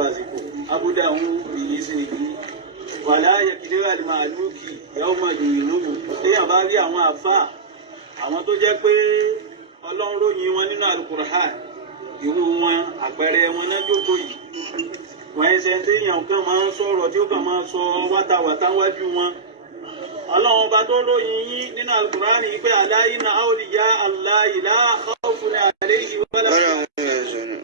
básìkò abúdáhùn ìyí sí ibi wàlá yẹkìdíra lè máa lókì yẹ́wọ́ máa yìí lóhùn téèyàn bá rí àwọn àfáà àwọn tó jẹ́ pé Ọlọ́run ròyìn wọn nínú Al-Qur'an irú wọn àpẹẹrẹ wọn náà jókòó yìí wọ́n ẹsẹ̀ téèyàn kan máa ń sọ̀rọ̀ tí ó kàn máa sọ wátawàtá wájú wọn Ọlọ́run ọba tó ròyìn yín nínú Al-Qur'an yìí pé alā inna awliya Allāhi lā khawfun ʿalayhim wa lā hum yaḥzanūn.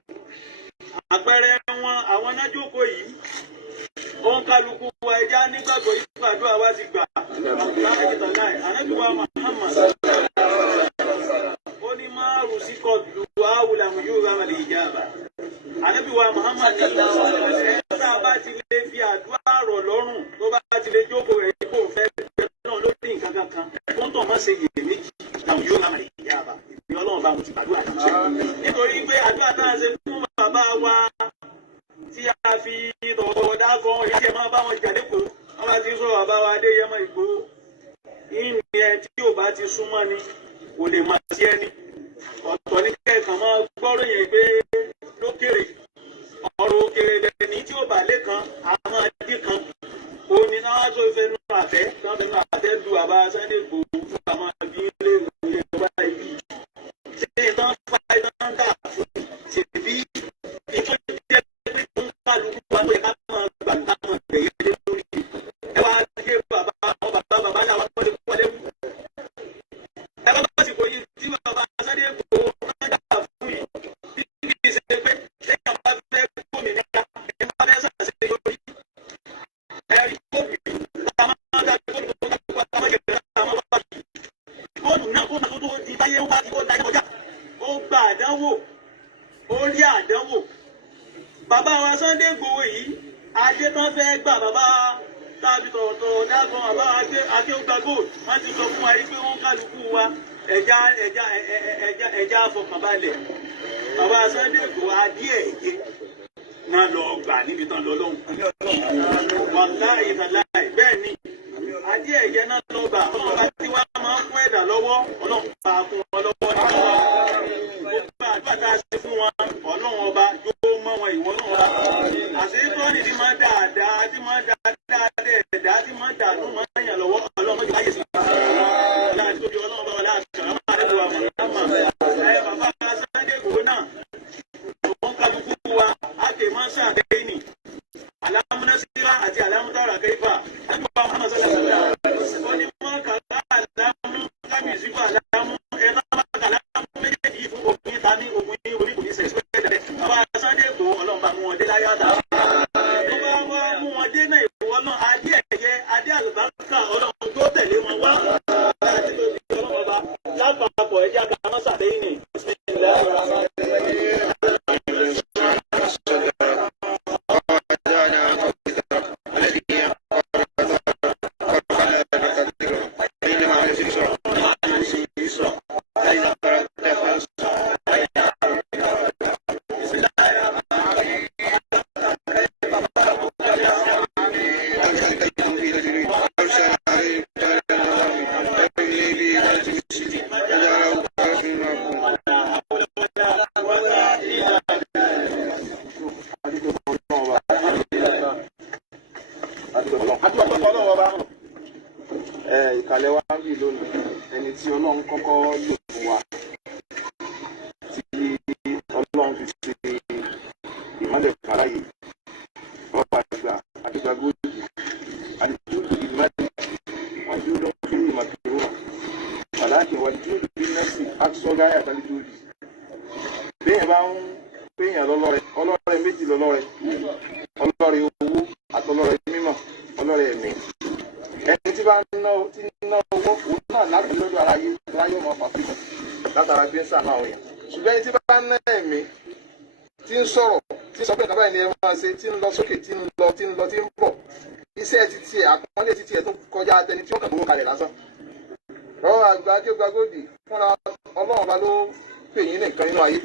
Àpẹẹrẹ wọn àwọn náà jókòó yìí ó ń kálukú wa ẹja nígbàgbọ́ yìí gbàdúrà wá ti gbà ànábìwá Muhammad ó ní márùn sí kọlù áwùlàmù yóò rámà lè ìjàmbá ànábìwá Muhammad ní ẹ̀ẹ́dá bá ti lè fi àdúrà rọ̀ lọ́rùn tó bá ti lè jókòó rẹ̀ kó fẹ́ bẹ̀rẹ̀ náà lórí nǹkan kankan tó ń tọ̀ má ṣe yè méjì láwọn yóò rámà lè ìjàmbá ìbí Ọlọ́run bá mo ti gbàdúrà nítorí pé àdúrà náà ṣe fún bàbá wa tí a fi tọ̀wọ̀ dákọ̀ ìyá tí ẹ máa bá wọn jà lẹ́kọ̀ọ́ wọn bá ti sọ bàbá wa Adéyẹmọ Ìgbòho ìní ẹ tí yóò bá ti súnmọ́ ni kò lè máa sí ẹni ọ̀tọ̀ ní kẹ́ẹ̀kan máa gbọ́rọ̀ yẹn pé lókèrè ọ̀rọ̀ òkèrè lẹ́ni tí ó bà lẹ́kan àwọn adé kan òní náà wá sọ ìfẹ́ nínú àtẹ́ náà fẹ́ nínú àtẹ́ lu àbá Sunday Ìgbòho fún àwọn àbí ilé ìwé ìjọba ibi ṣé ìtàn fa ìtàn dà fún ṣèbí ìtàn jẹ́ pé tó ń kálukú wa pé ká máa gbà ká máa bẹ̀yẹ lé lórí ẹ wá gé bàbá náà wá pọ́lé pọ́lé wù ẹ bá bá ti kò yí tí bàbá Sunday Ìgbòho náà dà fún yìí bí kì í ṣe pé lẹ́yìn bá fẹ́ gómìnà ẹ má fẹ́ sàṣẹ lórí ẹ rí gómìnà ká máa dá gómìnà ká máa yẹ̀rẹ̀ ká máa bá kì í gómìnà kó náà tó di báyé wá kí ó dájú kọjá ó gba àdánwò ó rí àdánwò bàbá wa Sunday Ìgbòho yìí adé tán fẹ́ gbà bàbá tàbí tọ̀tọ̀ dákan bàbá akéwùgbà gold wọ́n ti sọ fún wa yìí pé wọ́n kálukú wa ẹja fọkànbalẹ̀ bàbá Sunday Ìgbòho adé ẹ̀jẹ̀ náà lọ gbà níbi tán lọ lọ́hùn wàláhì tàláhì bẹ́ẹ̀ ni adé ẹ̀jẹ̀ náà lọ gbà ọlọ́run tí wọ́n máa ń fún ẹ̀dá lọ́wọ́ ọlọ́run bá fún wọn lọ́wọ́ nínú wa gbogbo àdúrà tá a ṣe fún wọn ọlọ́run ọba yóò mọ̀ wọn ìwọ náà wá àṣeyítọ́ni tí máa dáadáa tí máa dáadáa ẹ̀dá tí máa dànù máa ń yàn lọ́wọ́ ọlọ́run yóò láyè sí i láti tóbi ọlọ́run bá wà láti sọ̀rọ̀ máa rẹ̀ wà mọ̀ bàbá Sunday Ìgbòho náà òun kálukú wa á kè máa ṣàdéhìnì alámúnásíra àti alámúdára kẹfà ẹgbẹ́ wa máa sọ̀rọ̀ ó ní wọ́n kàlá àlámú kábíyèsí fún àlámú ẹ̀rọ kàlámú méjèèjì fún òkùnrin ta ní òkùnrin orí kò ní sẹ̀ sípẹ́ẹ̀lẹ̀ bàbá Sunday Ìgbòho ọlọ́run bá mú wọn dé láyé àdá tó bá wá mú wọn dé náà ìwọ náà adé ẹ̀yẹ adé àlùbáríkà ọlọ́run tó tẹ̀lé wọn wá láti tó di ọlọ́run ọba lápapọ̀ ẹ̀jẹ̀ àgbà sàdéhìnì ìkàlẹ̀ wa ń bì lónìí ẹni tí Ọlọ́run kọ́kọ́ lò fún wa tí Ọlọ́run fi ṣe ìmọ́lẹ̀ kàrá yìí ọba àgbà àdìgbà góòlù àdìgbò ìmọ̀lẹ̀ àdìgbò fún ìmọ̀kìrúmà pàdákì wà dúró bí nẹ́sì àtúnṣọ́gáyà àtàlẹ́jọ́ òbí béèyàn bá ń péyàn ọlọ́rẹ̀ méjì lọ́lọ́rẹ̀ ọlọ́rẹ̀ owó àtọlọ́rẹ̀ mímọ̀ ọlọ́rẹ̀ ẹ̀mí ẹni tí bá ń ná owó òun náà láti lọ́dọ̀ ara yìí láyé ọmọ pàṣípà látara bí ń sàmà àwọn èèyàn ṣùgbọ́n ẹni tí bá ń ná ẹ̀mí tí ń sọ̀rọ̀ tí ń sọ pé kábàáyé ni ẹ máa ṣe tí ń lọ sókè tí ń lọ tí ń bọ̀ iṣẹ́ títí ẹ̀ àpọ́nlé títí ẹ̀ tó kọjá atẹni tí ó kàn gbowó kalẹ̀ lásán. lọ́wọ́ àgbà Akéwùgbàgòdì fúnra Ọlọ́run bá ló pè yín ní nǹkan nínú ayé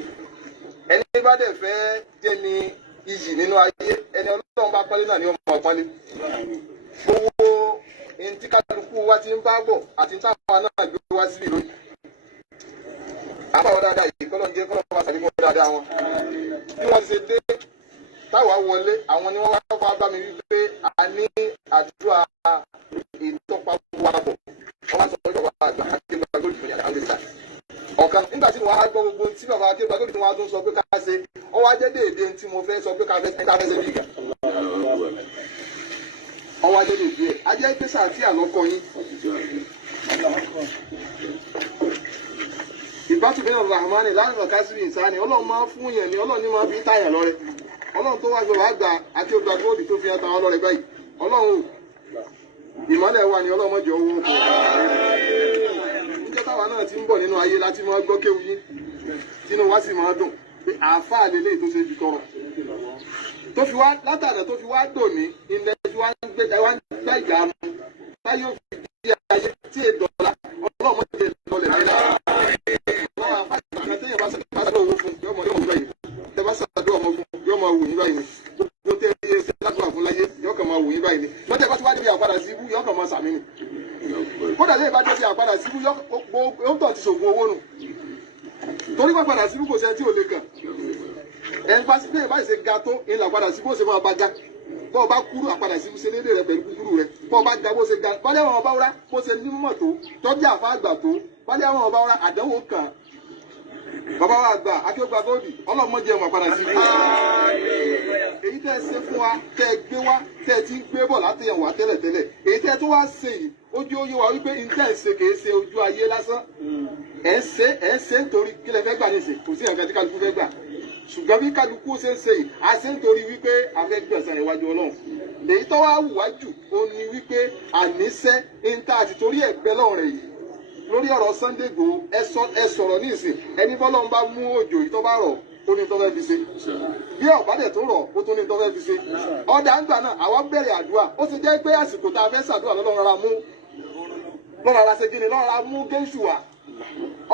ẹni bá dẹ̀ fẹ́ jẹ́ ní iyì nínú ayé ẹni Ọlọ́run bá pọ́nlé náà ni ó mọ̀ pọ́nlé. gbogbo ẹni tí kálukú wa ti ń bá bọ̀ àti táwọn náà gbé wá sílẹ̀ lónìí. àbáwọ̀ dáadáa yìí kọ́lọ́ ń jẹ́ kọ́lọ́ bá sàlékún dáadáa wọn. bí wọ́n ti ṣe dé táwa wọlé àwọn ni wọ́n wá bá mi wípé a ní àdúrà ìtọ́pá wa bọ̀ wọ́n wá sọ pé bàbá àgbà Akéwà Gold ní àdáńgbèsà ọ̀kan nígbà tí wọ́n á gbọ́ gbogbo tí bàbá Akéwà Gold tí wọ́n á tún sọ pé ká ṣe wọ́n wá jẹ́ déédéé tí mo fẹ́ sọ pé ká fẹ́ ṣe bí ìgbà wọ́n wá jẹ́ déédéé ajẹ́ pé sàtì àlọ́kọ yín ìbátúbí náà rahmani láàrin ọ̀kásíbí ìsáni ọlọ́run máa ń fún yẹn ni ọlọ́run ní máa fi táyàn lọ́rẹ ọlọ́run tó wá gbọ́ àgbà àti Akéwà Gold tó fi hàn táwọn ọlọ́rẹ báyìí ọlọ́run ìmọ́lẹ̀ wa ni ọlọ́run mọ́jọ owó níjọ́ táwa náà ti ń bọ̀ nínú ayé láti máa gbọ́ kéwú yín tínú wá sì máa dùn pé àáfàá lélẹ́yìí tó ṣe ju tọrọ tó fi wá látàdà tó fi wá dòní ilẹ̀ tí wá ń gbé ìjà mu táyé òfin di ayé tí èdè ọ̀la ọlọ́run mọ́jọ lọlẹ̀ láyé kódà lè bá débi àpadà síbú yóò tọ̀ ti ṣògùn owó nù torí pé padà síbú kò sẹ́ tí ò lè kàn ẹ̀ ń bá sí pé ìbáyìí ṣe ga tó ìlà àpadà síbú ó ṣe máa bá ga bọ́ọ̀ bá kúrú àpadà síbú ṣe déédéé rẹ pẹ̀lú kúkúrú rẹ bọ́ọ̀ bá ga bó ṣe ga bọ́lẹ́ àwọn ọba wúrà bó ṣe nímọ̀ tó tọ́jú àfa àgbà tó bọ́lẹ́ àwọn ọba wúrà àdánwò kàn bàbá wa àgbà Akéwà Gold ọlọ́mọdé ẹ̀wọ̀n àpadà síbú èyí tẹ́ ẹ ṣe fún wa tẹ́ ẹ gbé wá tẹ́ ẹ ti ń gbé bọ̀ látẹ̀yẹ̀wò àtẹ́lẹ̀tẹ́lẹ̀ èyí tẹ́ ẹ tó wá ṣe yìí ojú oyé wa wípé nǹkan ẹ̀ ṣe kìí ṣe ojú ayé lásán ẹ̀ ń ṣe nítorí kí lẹ fẹ́ gbà níṣe kò sí nǹkan tí kálukú fẹ́ gbà ṣùgbọ́n bí kálukú ṣe ń ṣe yìí a ṣe nítorí wípé a fẹ́ gbẹ̀san iwájú Ọlọ́run èyí tó wá wù wá jù ó ní wípé àníṣe níta àti torí ẹ̀gbẹ́ lọ́rùn rẹ̀ yìí lórí ọ̀rọ̀ Sunday Igboho ẹ sọ̀rọ̀ ní ìsìn ẹni bọ́lọ́ ń bá mú òjò yìí tó bá rọ̀ ó ní tó fẹ́ fi ṣe bí ọ̀bádẹ̀ tó rọ̀ ó tún ní tó fẹ́ fi ṣe ọ̀dà ń gbà náà àwa bẹ̀rẹ̀ àdúrà ó ti jẹ́ pé àsìkò tá a fẹ́ ṣàdúrà lọ́lọ́run ra mú lọ́rọ̀ ara ṣe gíní lọ́rọ̀ ara mú géṣù wa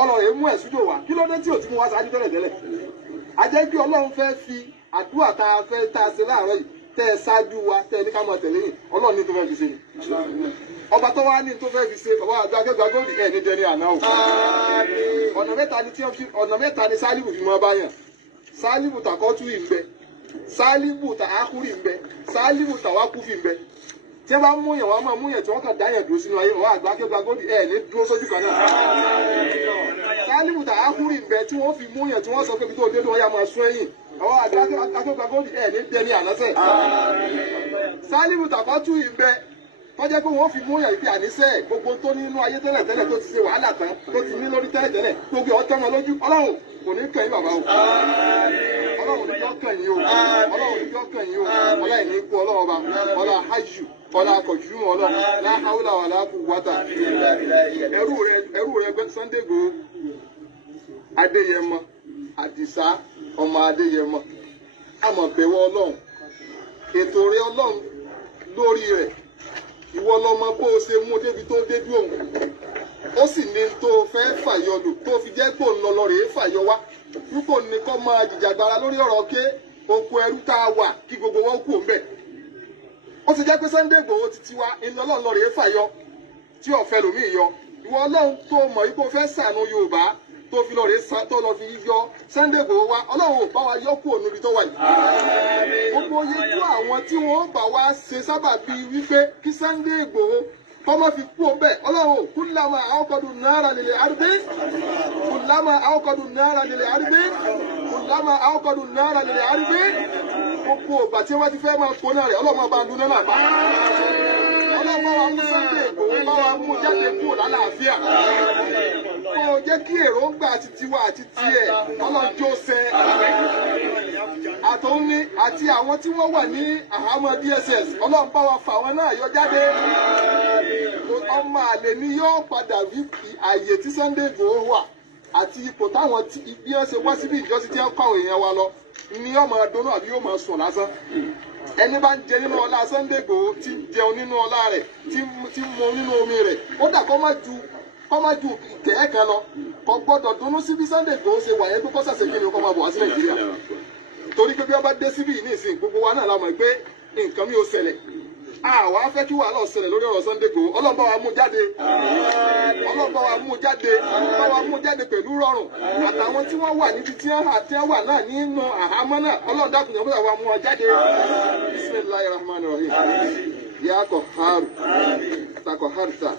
ọlọ́rọ̀ èémú ẹ̀sùjò wa kí ló dé tí ò ti mú wá sáájú tẹ́lẹ̀ tẹ́lẹ̀ a jẹ́ kí ọlọ́run fẹ́ fi àdúrà tá a fẹ́ tá a ṣe láàárọ̀ yìí tẹ́ ẹ ṣáájú wa tẹ́ ẹ ní ká máa tẹ̀lé yìí ọlọ́run ní tó fẹ́ fi ṣe ni ọba tó wá ní tó fẹ́ fi ṣe bàbá àgbà Akéwà Gold ẹ̀ ní dẹni àná o ọ̀nà mẹ́ta ni Sálíbù fi mọ́ báyàn Sálíbù tàkọ́tù ìbẹ Sálíbù tàákùrì ìbẹ Sálíbù tàwákùfì ìbẹ tí wọ́n bá mú yàn wọ́n máa mú yàn tí wọ́n kàn dá yàn dúró sínú ayé wọ́n àgbà Akéwà Gold ẹ̀ ní dúró sójú kan náà Sálíbù tàákùrì ìbẹ tí wọ́n fi mú yàn tí wọ́n sọ pé ibi tó dé tó wọ́n yà máa sún ẹ̀yìn àwọn àgbà Akéwà Gold ẹ̀ ní dẹni ànásẹ̀ Sálíbù tàkọ́tù ìbẹ tọ́jẹ́ pé wọ́n fi mú yàn ìpè àníṣe gbogbo tó ní inú ayé tẹ́lẹ̀ tẹ́lẹ̀ tó ti ṣe wàhálà tán tó ti ní lórí tẹ́lẹ̀ tẹ́lẹ̀ gbogbo ọ̀tẹ́ wọn lójú Ọlọ́run kò ní kàn yín bàbá o Ọlọ́run ní yọ kàn yín o Ọlọ́run ní yọ kàn yín o ọlá ìní kú Ọlọ́run ọba ọlá hajj ọlá akọ̀jùmọ̀ Ọlọ́run láhàúlà wà láàkú wátà ẹrú rẹ Sunday Igboho Adéyẹmọ Àdìsá ọmọ Adéyẹmọ àmọ̀ bẹ̀wọ̀ Ọlọ́run ètò rẹ Ọlọ́run lórí rẹ̀ ìwọ lọmọ bó o ṣe mú débi tó dé dúró ó sì ní tó fẹ́ fàyọ lò tó fi jẹ́ pò ń lọ lọ rèé fàyọ wá púpọ̀ ní kọ́ máa jìjàgbara lórí ọ̀rọ̀ ké oko ẹrú tá a wà kí gbogbo wọn kú òǹbẹ̀ ó ti jẹ́ pé Sunday Igboho ti tiwa iná ọlọ́run lọ rèé fàyọ tí ọ̀fẹ́ lòmíì yọ ìwọ ọlọ́run tó mọ̀ yìí kó fẹ́ ṣàánú Yorùbá tó fi lọ rèé tó lọ fi yọ Sunday Igboho wa ọlọ́run ò bá wa yọ kú òun ibi tó wà yìí gbogbo yẹjú àwọn tí wọ́n bá wa ṣe sábàbí wípé kí Sunday Igboho kọ́mọ́ fi kú ọbẹ̀ ọlọ́run kúlámà àwòkọ́dù náírà nílẹ̀ àrùbí kúlámà àwòkọ́dù náírà nílẹ̀ àrùbí kúlámà àwòkọ́dù náírà nílẹ̀ àrùbí gbogbo ìgbà tí wọ́n ti fẹ́ máa kó náà rẹ̀ ọlọ́run bá dún náà bá ọlọ́run bá wa mú Sunday Igboho bá wa mú jáde kúrò lálàáfíà kó o jẹ́ kí èròǹgbà àti tiwa àti tiẹ̀ ọlọ́run jó sẹ́ àtòun ní àti àwọn tí wọ́n wà ní àhámọ́ DSS ọlọ́run bá wa fà wọn náà yọ jáde ọmọ àlè ni yóò padà wí àyè tí Sunday Igboho wà àti ipò táwọn bí wọ́n ṣe wá síbi ìjọsìn tí wọ́n kọ́ àwọn èèyàn wa lọ ni yóò máa dùnnú àbí yóò máa sùn lásán ẹni bá ń jẹ nínú ọlá Sunday Igboho tí ń jẹun nínú ọlá rẹ̀ tí ń mu nínú omi rẹ̀ ó dà kọ́ má ju ìkẹ́ kan lọ kò gbọ́dọ̀ dunnú sí bí Sunday Igboho ṣe wà yẹn pé kó ṣàṣe kí ni kó máa bọ̀ wá sí Nàìjíríà torí pé bí wọ́n bá dé síbí ní ìsìn gbogbo wa náà la mọ̀ pé nǹkan mi ò ṣẹlẹ̀ àwa fẹ́ kí wàhálà ọ̀sẹ̀lẹ̀ lórí ọ̀rọ̀ Sunday Igboho. Ọlọ́run bá wa mú jáde. Ọlọ́run bá wa mú jáde. Bá wa mú jáde pẹ̀lú rọrùn. Àtàwọn tí wọ́n wà níbi tí wọ́n wà náà nínú àhámọ́ náà. Ọlọ́run dákun jọ̀ọ́ bá wa mú wọn jáde. Bismillahirrahmanirrahim. Ya Qahharu. Taqahharta.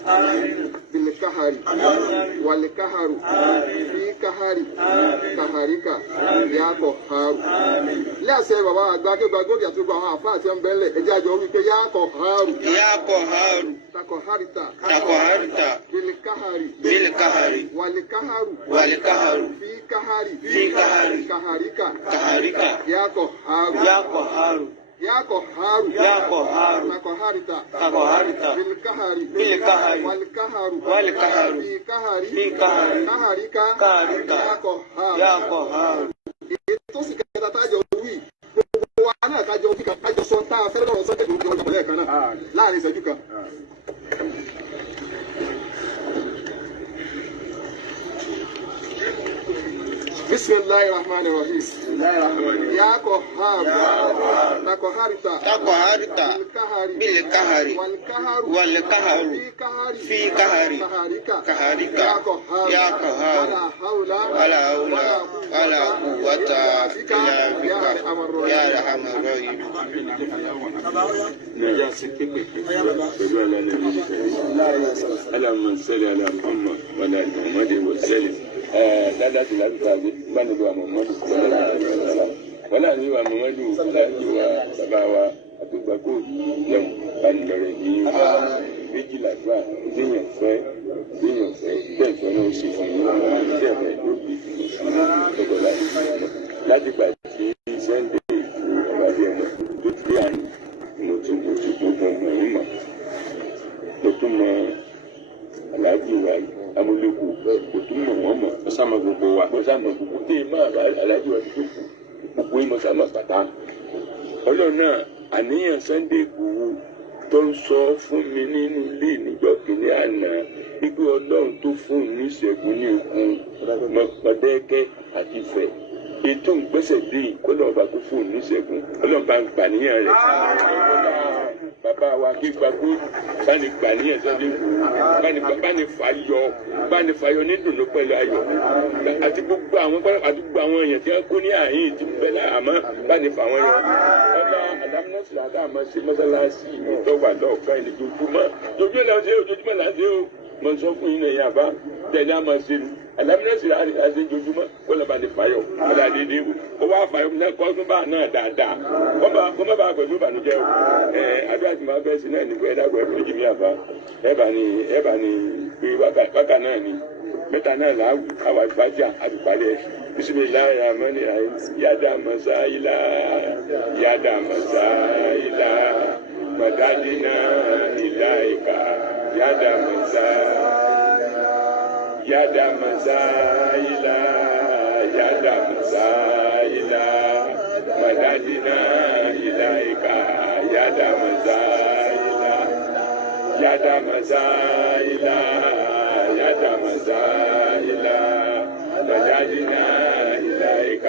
Bil kahari. Wal kaharu. Fi kahari. Kaharika. Ya Qahharu. Lẹ́sẹ̀ bàbá àgbà Akéwàgbógi àti gbogbo àwọn àfáà tí wọ́n bẹ́lẹ̀ ẹjẹ́ àjọ wípé Ya Qahharu. Ya Qahharu. Taqahharta. Taqahharta. Bil kahari. Bil kahari. Wal kaharu. Wal kaharu. Fi kahari. Fi kahari. Kaharika. Kaharika. Ya Qahharu. Ya Qahharu. Ya Qahharu. Ya Qahharu. Taqahharta. Taqahharta. Bil kahari. Bil kahari. Wal kaharu. Wal kaharu. Fi kahari. Fi kahari. Kaharika. Kaharika. Ya Qahharu. Ya Qahharu. Tó sì kẹta tájọ wí gbogbo wa náà kájọ wí kájọ sọ tá a fẹ́ lọ́rọ̀ Sunday Igboho ọjọ́ lẹ́ẹ̀kan náà láàrin ìṣẹ́jú kan. Bismillahirrahmanirrahim. Ya Qahharu. Taqahharta. Taqahharta. Bil kahari. Wal kaharu. Fi kahari. Kaharika. Ya Qahharu. Wala hawla wala quwwata illa bika. Ya Arhamar Rahim. اللهم صل على محمد وعلى ال محمد وسلم dada ti láti tàbí gbanilu àmọmọdù wọlé àní wa àmọmọdù láti wa bàbá wa àtúgbàkó lẹ́wọ̀n banilọrẹ yìí méjìlá gbà déyàn fẹ́ bẹ́ẹ̀ fẹ́ náà ṣe fún yín bẹ́ẹ̀ fẹ́ ló bí ọgbọlá láti gbà tí Sunday Igboho ọbàdí ọmọ tó ti àná mo ti gbogbo ọmọ yìí mọ mo tún mọ aláàjì wa amúlẹ́kù kò tún mọ̀ wọ́n mọ̀ ọ̀sàmà gbogbo wa ọ̀sàmà gbogbo tí ìmọ̀ aláàjì wa ti tó kù gbogbo ìmọ̀ sàmà bàtà. Ọlọ́run náà àníyàn Sunday Igboho tó ń sọ fún mi nínú ilé níjọ́ kìíní àná wípé Ọlọ́run tó fún un ní ìṣẹ́gun ní okun Mọ̀dákẹ́kẹ́ àti Ifẹ̀ ètò ìgbésẹ̀ bíi kó lọ́ọ́ bá tó fún un ní ìṣẹ́gun Ọlọ́run bá ń gbàníyàn rẹ̀ bàbá wa kí gbàgbó báni gbàníyàn Sunday Igboho báni fàyọ ní dùnú pẹ̀lú ayọ̀ àti gbogbo àwọn èèyàn tí wọ́n kó ní àyín ti bẹ láàmọ́ báni fà wọ́n yọ ọlá alámúnásílẹ̀ àdáàmọ́ sí mọ́sálásí ìtọ́wà lọ́ọ̀kan ilé ojoojúmọ́ là ń ṣe o mo sọ fún yín lẹ́yìn àbá tẹ̀lé àmọ́ ṣe lu alámúnásílẹ̀ àti ojoojúmọ́ kó lọ́ọ́ báni fàyọ ọlá dédé wò ó wá fàyọ náà kọ́ tún bá náà dáadáa kó má bàa pẹ̀lú ìbànújẹ́ o abíyá tí máa fẹ́ sí náà ní pé ẹ̀dàgbọ́ ẹ̀fọ́ ìjìmí àbá ẹ̀ bá ní pé wákà náà ni mẹ́ta náà làáwù àwọn ìfàjà àdìparí ẹ̀ bismillahir rahmanir rahim yàdà masáyìlá mọ̀dájínà ìlà ìka yàdà masáyìlá mọ̀dájínà ìlà ìka yàdà masáyìlá مدادنا إليك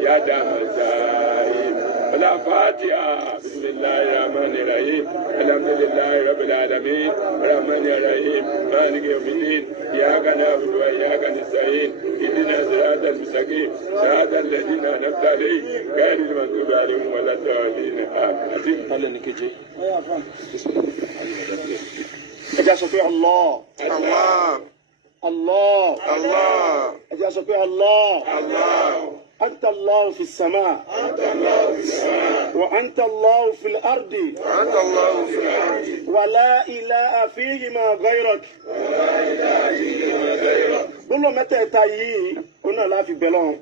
يا دام الزائد الفاتحة بسم الله الرحمن الرحيم الحمد لله رب العالمين الرحمن الرحيم مالك يوم الدين إياك نعبد وإياك نستعين اهدنا الصراط المستقيم صراط الذين أنعمت عليهم غير المغضوب عليهم ولا الضالين آمين. ẹja sọ pé Allah ẹja sọ pé Allah anta Allah fi sama wa anta Allah fi ardi wa la ilaha fihi ma ghayrak gbọ́dọ̀ mẹ́tẹ̀ẹ̀ta yìí ó náà láfi bẹ̀ lọ́wọ́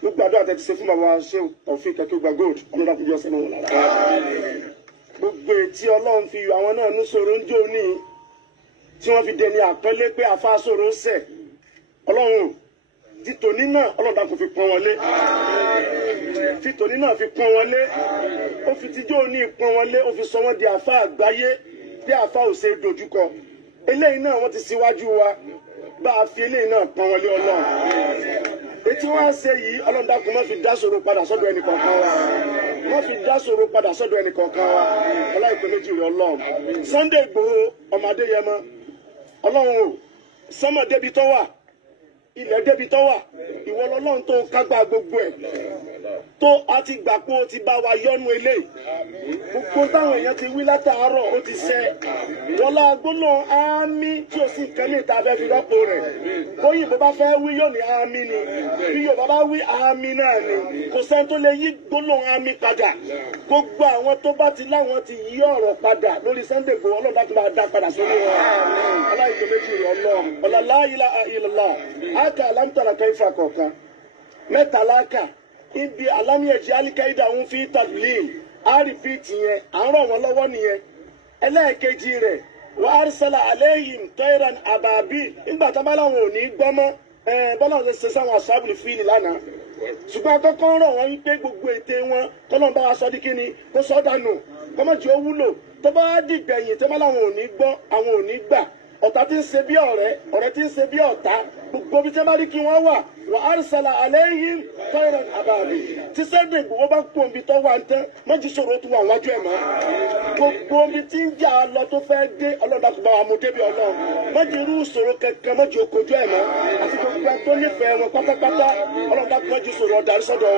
gbogbo àdúrà tẹ́ ti ṣe fún bàbá ṣéwù Taofeek Akeugba Gold ọlọ́dà kújọ sẹ́nu wọn lára gbogbo etí Ọlọ́run fi yọ àwọn náà ní sọ̀rọ̀ ń jó ní tí wọ́n fi dẹni àpọ́nlé pé àfáàsọ̀rọ̀ ń sẹ̀ Ọlọ́run títòní náà ọlọ́dà kò fi pọ́n wọlé títòní náà fi pọ́n wọlé ó fi tíjọ́ ní pọ́n wọlé ó fi sọ wọ́n di àfá àgbáyé bí àfá ò ṣe dojúkọ eléyìí náà wọ́n ti síwájú wa bá a fi eléyìí náà pọ́n wọlé Ọlọ́run etí wọ́n á ṣe yìí ọlọ́dà kò má fi dá sọ̀rọ̀ padà sọ́dọ̀ ẹnì kọ̀ọ̀kan wa wọ́n fi dá sọ̀rọ̀ padà sọ́dọ̀ ẹnì kọ̀ọ̀kan wa ọláìpẹ́ méjì rẹ̀ ọlọ́run Sunday Igboho ọmọ Adéyẹmọ ọlọ́run o sọ́mọ̀ débi tó wà ilẹ̀ débi tó wà ìwọ lọ́lọ́run tó kágbá gbogbo ẹ̀ tó a ti gbà pé o ti bá wa yọ́nú eléyìí gbogbo táwọn èèyàn ti wí látàárọ̀ ó ti ṣẹ wọlá gbóná àmì tí o sì kẹ́lé ìta fẹ́ fi rọ́pò rẹ̀ bóyìnbó bá fẹ́ wí yóò ní àmì ni bí Yorùbá bá wí àmì náà ni kò sẹ́ni tó lè yí gbóná àmì padà gbogbo àwọn tó bá ti láwọn ti yí ọ̀rọ̀ padà lórí Sunday Igboho Ọlọ́run bá ti máa dá padà sórí wọn aláìsàn méjì rẹ̀ Ọlọ́run ọ̀làlá ìlàlá àkà alámùtàlà kẹfà kọ̀ọ̀kan mẹ́ta láàkà ibi alámìyẹ̀jì alikaida ń fi tàbílì àrífìtì yẹn à ń rọ̀ wọ́n lọ́wọ́ nìyẹn ẹlẹ́ẹ̀kejì rẹ̀ wà á sẹ́la àlẹ́yìn tọ́ìrán àbàbí nígbà tá a bá láwọn ò ní gbọ́ mọ́ bọ́lá ọ̀sẹ̀ ṣe sáwọn àṣàbùlì fíìlì lánàá ṣùgbọ́n akọ́kọ́ ń rọ̀ wọ́n wípé gbogbo ète wọn tọ́lọ́n bá wa sọ di kíni kó sọ dànù kọ́mọ̀jì ó wúlò tó bá dìgbẹ̀yìn tó bá láwọn ò ní gbọ́ àwọn ò ní gbà ọ̀tá tí ń ṣe bí ọ̀rẹ́ ọ̀rẹ́ tí ń ṣe bí ọ̀tá gbogbo bí tẹ́ bá rí kí wọ́n wà wà á sàlà àlẹ́yìn tọ́ìrán àbàbí tí Sunday Igboho bá kó omi tó wà ń tán mọ́jú ṣòro tó wà wájú ẹ̀ mọ́ gbogbo omi tí ń jà lọ tó fẹ́ dé ọlọ́dà tó bá wà mú débi ọlọ́run mọ́jú irú ìṣòro kankan mọ́jú okojú ẹ̀ mọ́ àti gbogbo ẹ̀ tó nífẹ̀ẹ́ wọn pátápátá ọlọ́dà tó mọ́jú ṣòro ọ̀darí sọ́dọ̀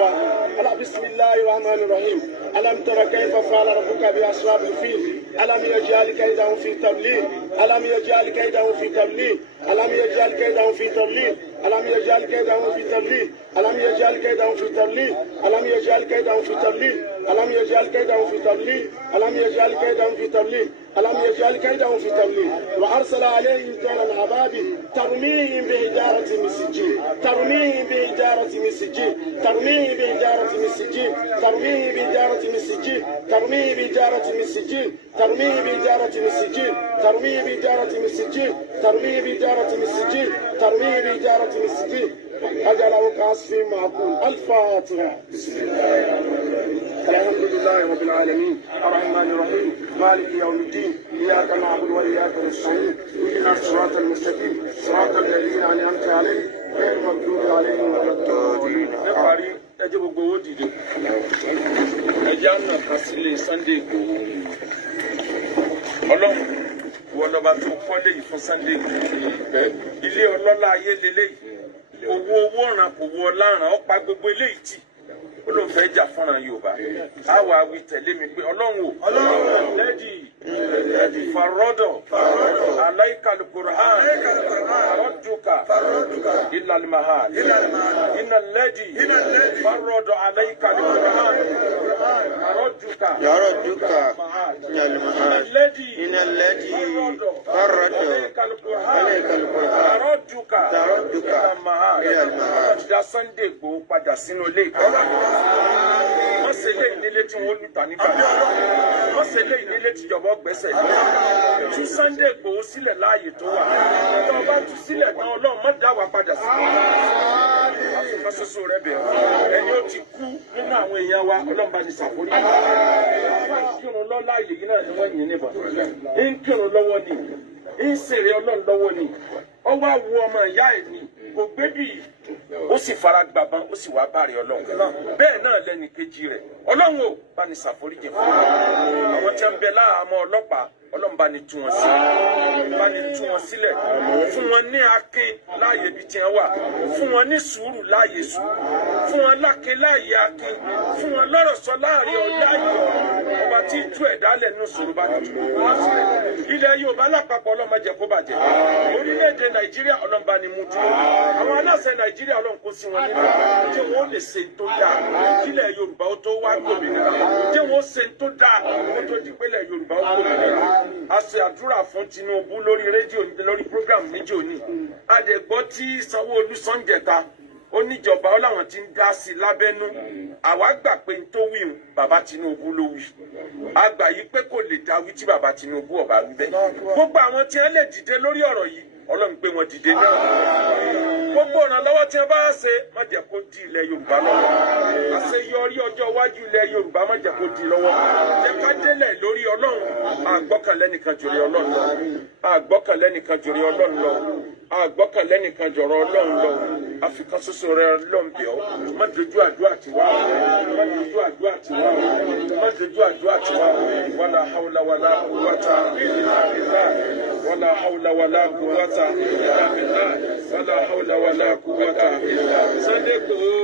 wa bismillahir rahmanir rahim alam tara kayfa fa'ala rabbuka bi ashabil fil alam yaj'al kaydahum fi tadlil alam yaj'al kaydahum fi tadlil alam yaj'al kaydahum fi tadlil alam yaj'al kaydahum fi tadlil alam yaj'al kaydahum fi tadlil alam yaj'al kaydahum fi tadlil alam yaj'al kaydahum fi tadlil alam yaj'al kaydahum fi tadlil alam yaj'al kaydahum fi tadlil wa arsala alayhim tayran ababil tarmihim bi hijaratin min sijil tarmihim bi hijaratin min sijil tarmihim bi hijaratin min sijil tarmihim bi hijaratin min sijil tarmihim bi hijaratin min sijil tarmihim bi hijaratin min sijil tarmihim bi hijaratin min sijil tarmihim bi hijaratin min sijil tarmihim bi hijaratin min sijil أجله كعصف معقول الفاتحة الحمد لله رب العالمين الرحمن الرحيم مالك يوم الدين إياك نعبد وإياك نستعين اهدنا الصراط المستقيم صراط الذين أنعمت عليهم غير المغضوب عليهم ولا الضالين ẹ jẹ́ gbogbo owó dìde ẹ jẹ́ àná kan sílé Sunday Igboho Ọlọ́run wọ́n lọ́ba tó kọ́lé yìí fún Sunday Igboho ilé ọlọ́lá ayé lélẹ́yìí owó ràn kò wọ ọláràn ọ̀pá gbogbo eléyìí tì ó ló ń fẹ́ jà fúnra Yorùbá á wà wí tẹ̀lé mi pé Ọlọ́run lẹ́dí farọ́dọ̀ aláìkàlù Qur'an farọ́dùkà ìlàlmahal iná lẹ́dí farọ́dọ̀ aláìkàlù Qur'an farọ́dùkà ìlàlmahal iná lẹ́dí farọ́dọ̀ aláìkàlù Qur'an farọ́dùkà ìlàlmahal da Sunday Igboho padà sínú ilé ìkọ́lá wọ́n ṣe lé ìnílé tí wọ́n lùtà nígbà wọ́n ṣe lé ìnílé tí ìjọba gbẹ́sẹ̀ tú Sunday Igboho sílẹ̀ láàyè tó wà tó bá tú sílẹ̀ tán Ọlọ́run má dá wa padà sí àtúnkà ṣoṣo rẹ bẹ̀rẹ̀ ẹni ó ti kú nínú àwọn èèyàn wa Ọlọ́run bá ní ṣàforí wọ́n ń kírun lọ láàyè yìí náà ni wọ́n yìn níbọn ń kírun lọ́wọ́ ni ń ṣèrè Ọlọ́run lọ́wọ́ ni ọwọ́ àwọ ọmọ ìyá ẹ̀ ni kò gbébì ó sì fara gbàbọn ó sì wá bàrẹ̀ Ọlọ́run bẹ́ẹ̀ náà lẹ́ni kejì rẹ̀ Ọlọ́run ò bá ní ṣàforíjì fún àwọn tí wọ́n ń bẹ láàmú ọlọ́pàá Ọlọ́run bá ní tú wọn sílẹ̀ bá ní tú wọn sílẹ̀ fún wọn ní akin láàyè ibi tí wọ́n wà fún wọn ní sùúrù láàyè sùúrù fún wọn lákin láàyè akin fún wọn lọ́rọ̀ sọ láàrin ọ̀láyè ọba tí tú ẹ̀dá lẹ̀ nínú sòrò bá ní tú wọn sílẹ̀ ilẹ̀ Yorùbá lápapọ̀ Ọlọ́run má jẹ́ kó bàjẹ́ orílẹ̀-èdè Nàìjíríà Ọlọ́run bá ní mú dúró àwọn aláṣẹ Nàìjíríà Ọlọ́run kó sí wọn nínú tí wọ́n lè ṣe tó dáa kílẹ̀ Yorùbá ó tó wá gbòmìnira tí wọ́n ṣe tó dáa kó tó di pélẹ̀ Yorùbá ó gbòmìnira a ṣe àdúrà fún Tinubu lórí rédíò lórí program méjì òní adẹ̀gbọ́ tí Sanwó-Olú sànjẹta oníjọba ó láwọn tí ń dá sí lábẹ́nú àwa gbà pé n tó wí bàbá Tinubu ló wí a gbà yí pé kò lè dáwí tí bàbá Tinubu ọba wí bẹ́ẹ̀ gbogbo àwọn tí wọ́n lè dìde lórí ọ̀rọ̀ yìí Ọlọ́run gbé wọn dìde náà gbogbo ìrànlọ́wọ́ tí ẹ bá ṣe má jẹ́ kó di ilẹ̀ Yorùbá lọ́wọ́ àṣeyọrí ọjọ́ iwájú ilẹ̀ Yorùbá má jẹ́ kó di lọ́wọ́ jẹ́ ká délẹ̀ lórí Ọlọ́run àgbọ́kànlé nìkan jòrè Ọlọ́run lọ àgbọ́kànlé nìkan jòrè Ọlọ́run lọ àgbọ́kànlé nìkan jòrè Ọlọ́run lọ àfikàn ṣoṣo rẹ Ọlọ́run bẹ̀ ọ́ má dojú àdúrà tiwa má dojú àdúrà tiwa má dojú àdúrà tiwa wàlà hàwùlà wàlà quwwata illa billah wàlà hàwùlà wàlà quwwata illa billah wàlà hàwùlà wàlà quwwata illa billah. Sunday Igboho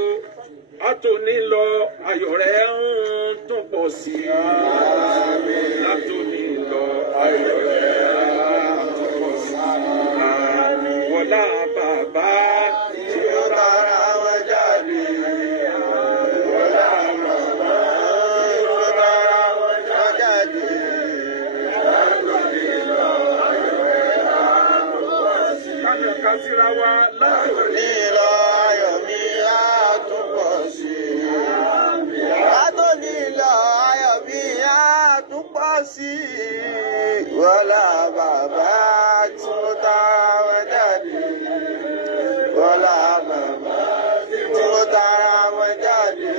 àtòní lọ ayọ̀ rẹ̀ ń tún pọ̀ sí i látòní lọ ayọ̀ rẹ̀ ń tún pọ̀ sí i wọlá bàbá tí ó bára wọn jáde wọlá bàbá tí ó bára wọn jáde látòní lọ ayọ̀ rẹ̀ ń tún pọ̀ sí i. kájọ ká síra wa látòní lọ ayọ̀ mi á tún pọ̀ sí i. látòní lọ ayọ̀ mi á tún pọ̀ sí i. wọlá bàbá tí ó tara wọn jáde wọlá bàbá tí ó tara wọn jáde.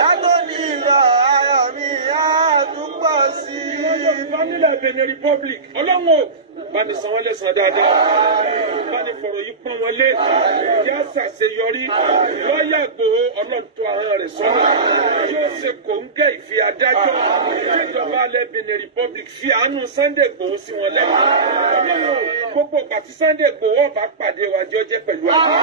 látòní lọ ayọ̀ mi á tún pọ̀ sí i. ìbánilẹ̀ Benin Republic Ọlọ́run ò bá ní san wọ́n lẹ́san dáadáa bá ní fọ̀rọ̀ yìí pọ́n wọn lé yá ṣàṣeyọrí lọ́ọ̀yà Ìgbòho Ọlọ́run tó ahọ́n rẹ̀ sọ́nà yóò ṣe kòńgẹ́ ìfi adájọ́ ìjọba alẹ́ Benin Republic fi àánú Sunday Igboho sí wọn lẹ́nu gbogbo ìgbà tí Sunday Igboho ọba pàdé wa jẹ́ pẹ̀lú àwọn